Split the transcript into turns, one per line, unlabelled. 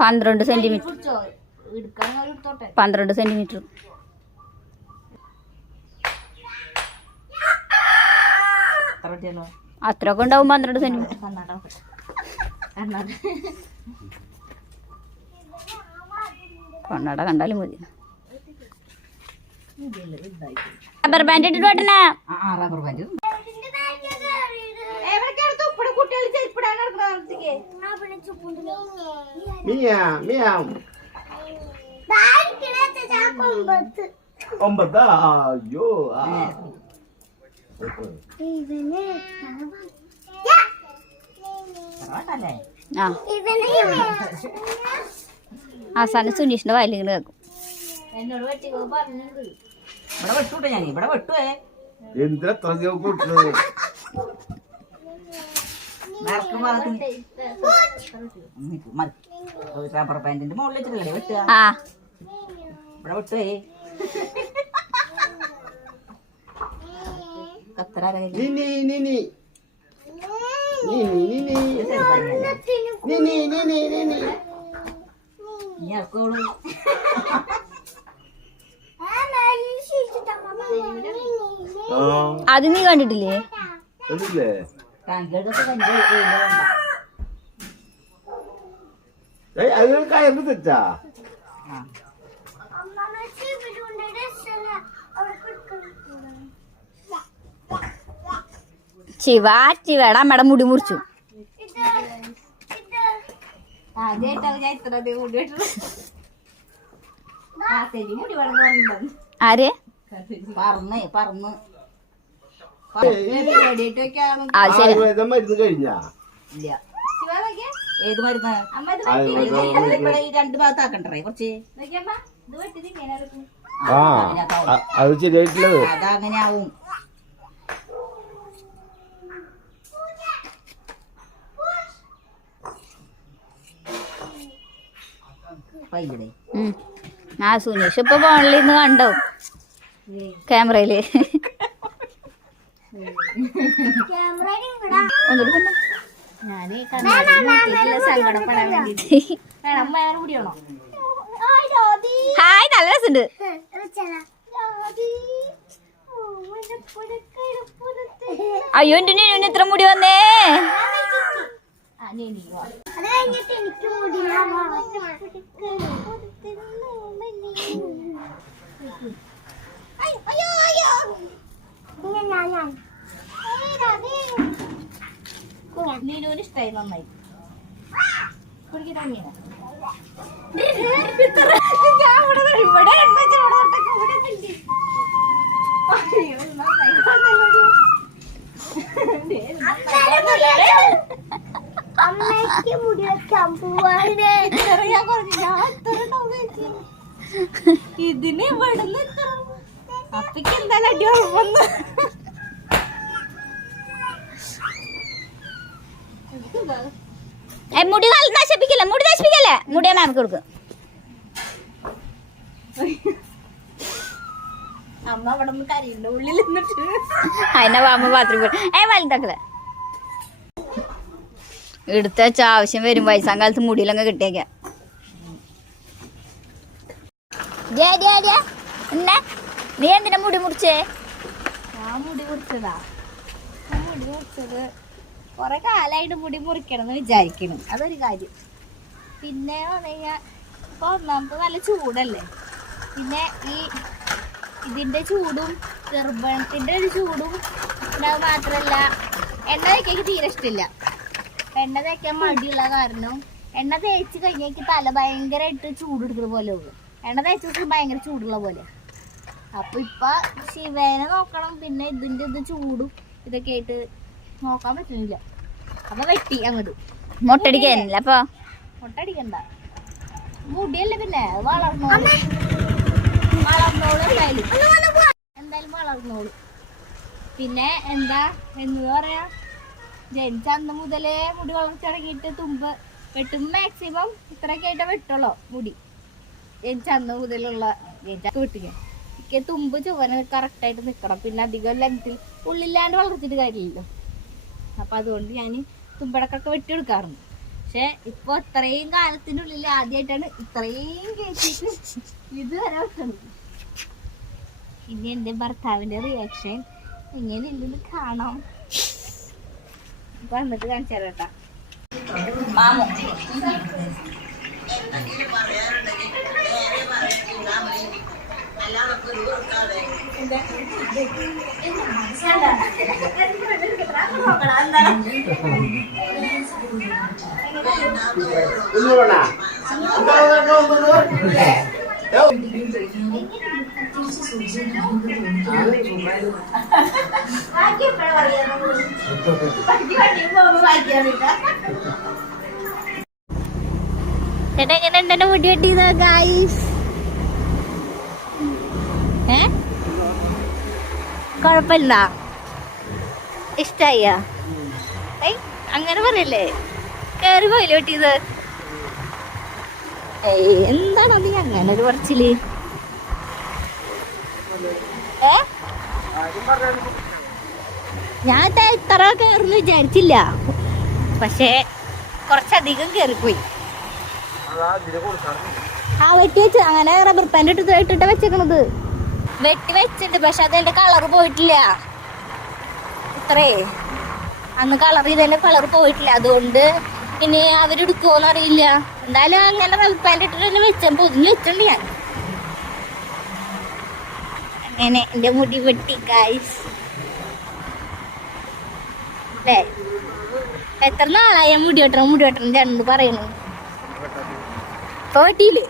പന്ത്രണ്ട് സെന്റിമീറ്റർ പന്ത്രണ്ട് സെന്റിമീറ്റർ അത്രയൊക്കെ ഉണ്ടാവും പന്ത്രണ്ട് സെന്റിമീറ്റർ
കണ്ണട
കണ്ടാലും മതി. റബ്ബർ ബാൻഡ് ഇട്ടിട്ട് വേട്ടനാ
റബ്ബർ ബാൻഡ്
ഒമ്പതാ? അയ്യോ
അവസാനം സുനീഷിന്റെ വയലിങ്ങനെ കേൾക്കും.
ഇവിടെ വെട്ടൂട്ടെ ഞാൻ? ഇവിടെ വെട്ടുവേ.
എന്തിനാ
റബ്ബർ ബാൻഡിന്റെ മുകളിൽ വെച്ചിട്ടല്ലേ വെട്ടുക?
ആ.
ഇവിടെ വെട്ടുവേ.
ആ
അത് നീ കണ്ടിട്ടില്ലേ?
അതില്ലേ
കണ്ടിടത്ത് കഞ്ഞി വേണ്ട
ഏയ് അത് കയറി തെറ്റാ.
ശിവ ശിവയുടെ അമ്മയുടെ മുടി മുറിച്ചു. ആര്?
പറന്ന് പറന്ന്.
മരുന്ന് കഴിഞ്ഞാ?
ഏത് മരുന്ന്? രണ്ട് ഭാഗത്താക്കണ്ടേ കുറച്ച്?
ആ അത് ശരിയായിട്ടുള്ളത്.
അതങ്ങനെ ആവും.
ആ സുനീഷ് ഇപ്പൊ ഫോണിൽ ഇന്ന് കണ്ടോ?
ക്യാമറയിൽ
ഹായ് നല്ല രസമുണ്ട്. അയ്യോ എന്റെ ഇത്ര മുടി വന്നേ.
അത് കഴിഞ്ഞിട്ട് നീ വാ. നീനുവിന് ഇഷ്ടായി നന്നായി കുടിക്കാൻ തന്നെയാ ഞാൻ ഇവിടെ ദേ ഇവിടെ എണ്ണ ഇവിടെ തൊട്ടൊക്കെ ഇവിടെ കിട്ടി അയ്യോ, നന്നായി വന്നല്ലോടി.
അമ്മയ്ക്ക് മുടി വെക്കാൻ പോവാണ്.
ഞാൻ കുറഞ്ഞു. ഞാൻ. ഇതിന് ഇവിടുന്ന് അപ്പക്ക് എന്തായാലും അടി ഉറപ്പൊന്ന്.
മുടി കള- മുടി നശിപ്പിക്കല്ലേ? മുടിയെ മാമക്ക് കൊടുക്കും.
അമ്മ അവിടെ നിന്ന് കരിയുടെ ഉള്ളിൽ നിന്നിട്ട്.
അതിനെ അമ്മ ബാത്റൂം പോയി. ഏ വലുതാക്കളെ എടുത്ത ആവശ്യം വരും. വയസ്സാം കാലത്ത് മുടിയിലങ്ങ് കിട്ടിയേക്കാം. നീ എന്തിനാ മുടി മുറിച്ചേ?
ഞാൻ മുടി മുറിച്ചതാ. മുടി മുറിച്ചത് കൊറേ കാലമായിട്ട് മുടി മുറിക്കണം എന്ന് വിചാരിക്കണം. അതൊരു കാര്യം. പിന്നെ പറഞ്ഞു കഴിഞ്ഞാൽ നമുക്ക് ഒന്നാമത്തെ നല്ല ചൂടല്ലേ? പിന്നെ ഈ ഇതിന്റെ ചൂടും ഗർഭണത്തിന്റെ ഒരു ചൂടും ഉണ്ടാവും മാത്രമല്ല എണ്ണ തേക്കാൻ തീരെ ഇഷ്ടമില്ല എണ്ണ തേക്കാൻ മടിയുള്ള കാരണം എണ്ണ തേച്ച് കഴിഞ്ഞേക്ക് തല ഭയങ്കരമായിട്ട് ചൂടെടുക്കുന്ന പോലെ ഉള്ളു എണ്ണ തേച്ച് ഭയങ്കര ചൂടുള്ള പോലെ. അപ്പോൾ ഇപ്പം ശിവേനെ നോക്കണം പിന്നെ ഇതിന്റെ ഇത് ചൂടും ഇതൊക്കെ ആയിട്ട് നോക്കാൻ പറ്റുന്നില്ല. അപ്പൊ വെട്ടി അങ്ങോട്ട്
മുട്ടടിക്കാനില്ല അപ്പൊ?
മുട്ടടിക്കണ്ട. മുടിയല്ലേ പിന്നെ അത് വളർന്നോളൂ. വളർന്നോളൂ എന്തായാലും. എന്തായാലും വളർന്നോളൂ. പിന്നെ എന്താ എന്ന് പറയാ ജനിച്ച അന്ന് മുതലേ മുടി വളർച്ച തുടങ്ങിയിട്ട് തുമ്പ് വെട്ടും മാക്സിമം ഇത്രയൊക്കെ ആയിട്ട് വെട്ടുള്ളൂ മുടി. ജനിച്ച അന്ന് മുതലുള്ള ജനിച്ച വെട്ടിക്കാൻ എനിക്ക് തുമ്പ് ചുവന് കറക്റ്റായിട്ട് നിൽക്കണം പിന്നെ അധികം ലെങ്ത്തിൽ ഉള്ളില്ലാണ്ട് വളർത്തിട്ട് കാര്യമില്ലല്ലോ. അപ്പൊ അതുകൊണ്ട് ഞാൻ തുമ്പടക്കൊക്കെ വെട്ടിയെടുക്കാറുണ്ട്. പക്ഷെ ഇപ്പൊ ഇത്രയും കാലത്തിനുള്ളിൽ ആദ്യമായിട്ടാണ് ഇത്രയും കേട്ടിട്ട് ഇതുവരെ വെക്കുന്നത് ഇനി എന്റെ ഭർത്താവിന്റെ റിയാക്ഷൻ എങ്ങനെയുണ്ടെന്ന് കാണാം. വന്നിട്ട് കാണിച്ചു തരാം കേട്ടാ.
മാമു?
ചേട്ടാ എങ്ങനെ ഉണ്ടെന്നെ മുടി വെട്ടിയത് ഗായ്സ് ഏ? കൊഴപ്പില്ല. ഇഷ്ടായ അങ്ങനെ പറയല്ലേ? കയറി പോയില്ലേ ഏയ് എന്താണ് നീ അങ്ങനെ ഒരു പറച്ചിൽ? ഏ? ഞാൻ ഇത്ര കയറുന്നു വിചാരിച്ചില്ല. പക്ഷേ കുറച്ചധികം കയറിപ്പോയി ആ വെട്ടി വെച്ച് അങ്ങനെ റബ്ബർ പാന്റ് ഇട്ടിട്ട് ഇട്ടിട്ട് വെച്ചേക്കണത്. വെട്ടി വെച്ചിട്ടുണ്ട് പക്ഷെ അതിന്റെ കളർ പോയിട്ടില്ല. ഇത്രേ. അന്ന് കളർ ചെയ്തതിന്റെ കളർ പോയിട്ടില്ല. അതുകൊണ്ട് ഇനി അവരെടുക്കുമോന്ന് അറിയില്ല. എന്തായാലും അങ്ങനെ വെളുപ്പാന്റെ പാന്റ് ഇട്ടിട്ട് തന്നെ വെച്ച. പൊതിഞ്ഞ് വെച്ചിട്ടുണ്ട് ഞാൻ. അങ്ങനെ എന്റെ മുടി വെട്ടി കായ്സ് അല്ലേ എത്ര നാളായ മുടി വെട്ടണം മുടി വെട്ടണം ചേട്ടൻ പറയണു? ഇപ്പൊ വെട്ടിയില്ലേ